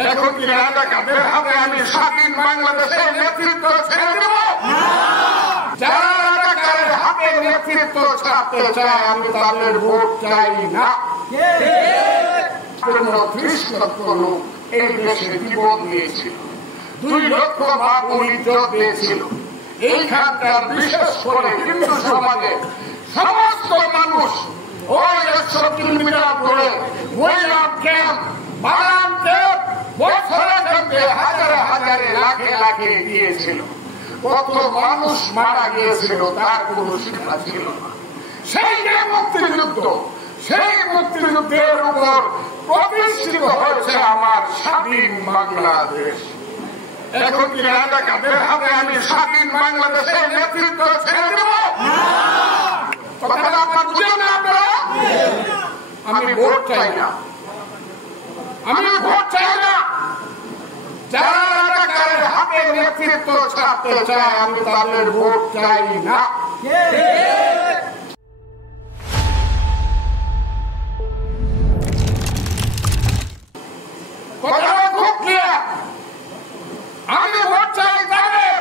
এখন কি রাজাকারদের হাতে আমি স্বাধীন বাংলাদেশের নেতৃত্ব ছেড়ে দেব? যারা রাজাকারের হাতে নেতৃত্ব ছাড়তে চায় আমি তাদের ভোট চাই না। 30 লক্ষ লোক এই দেশে জীবন দিয়েছিল, 2 লক্ষ মা বোন ইজ্জত দিয়েছিল। এইখানকার বিশেষ করে হিন্দু সমাজে সমস্ত মানুষ ওই 100 কিলোমিটার করে মহিলা ক্যাম্প, বাগান ক্যাম্প বছরের মধ্যে হাজারে হাজারে লাখে লাখে গিয়েছিল। কত মানুষ মারা গিয়েছিল তার কোন সীমা ছিল না। সেই যে মুক্তিযুদ্ধ, সেই মুক্তিযুদ্ধের উপর প্রতিষ্ঠিত হয়েছে আমার স্বাধীন বাংলাদেশ। এখন কি রাজাকারদের হাতে আমি স্বাধীন বাংলাদেশের নেতৃত্ব ছেড়ে দেব? কথাটা আপনার বুঝেন না আপনারা? আমি ভোট চাই না, আমি ভোট চাই না। যারা রাজাকারের হাতে নেতৃত্ব ছাড়তে চায় আমি তাদের ভোট চাই না। কথাটা খুব ক্লিয়ার। আমি ভোট চাই তাদের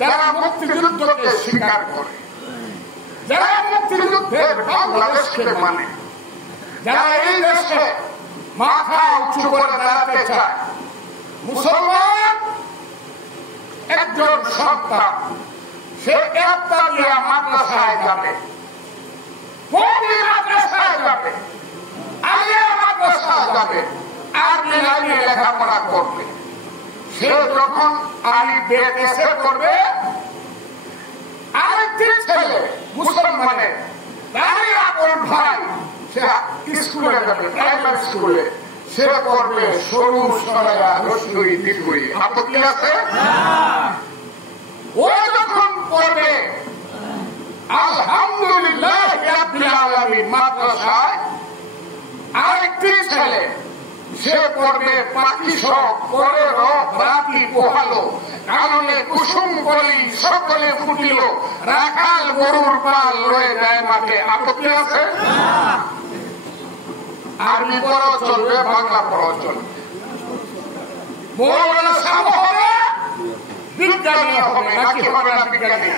যারা মুক্তিযুদ্ধকে স্বীকার করে, যারা মুক্তিযুদ্ধের বাংলাদেশকে মানে, যারা এই দেশে মাথা উঁচু করে দাঁড়াতে চায়। মুসলমান একজন সন্তান, সে একটা দিয়ে মাদ্রাসায় যাবে, মাদ্রাসায় যাবে, আলিয়া মাদ্রাসায় যাবে, আরবি লাইনে লেখাপড়া করবে। সে যখন আলিফ বে এসে করবে, আরেকটি ছেলে মুসলমানের ভাই সে স্কুলে যাবে, প্রাইমারি স্কুলে, সে করবে সরু সরাইয়া রসুই দীর্ঘই। আপত্তি আছে? ও যখন করবে আলহামদুলিল্লাহ রাব্বিল আলামিন মাদ্রাসায়, আরেকটি ছেলে সে করবে পাখি সব করে রাতি পোহালো, কারণে কুসুম কলি সকলে ফুটিল, রাখাল গরুর পাল লয়ে যায় মাঠে। আপত্তি আছে? আরবি পড়াও চলবে, বাংলা পড়াও চলবে। মৌলানা সাহেব হবে, বিজ্ঞানী হবে, নাকি হবে না বিজ্ঞানী?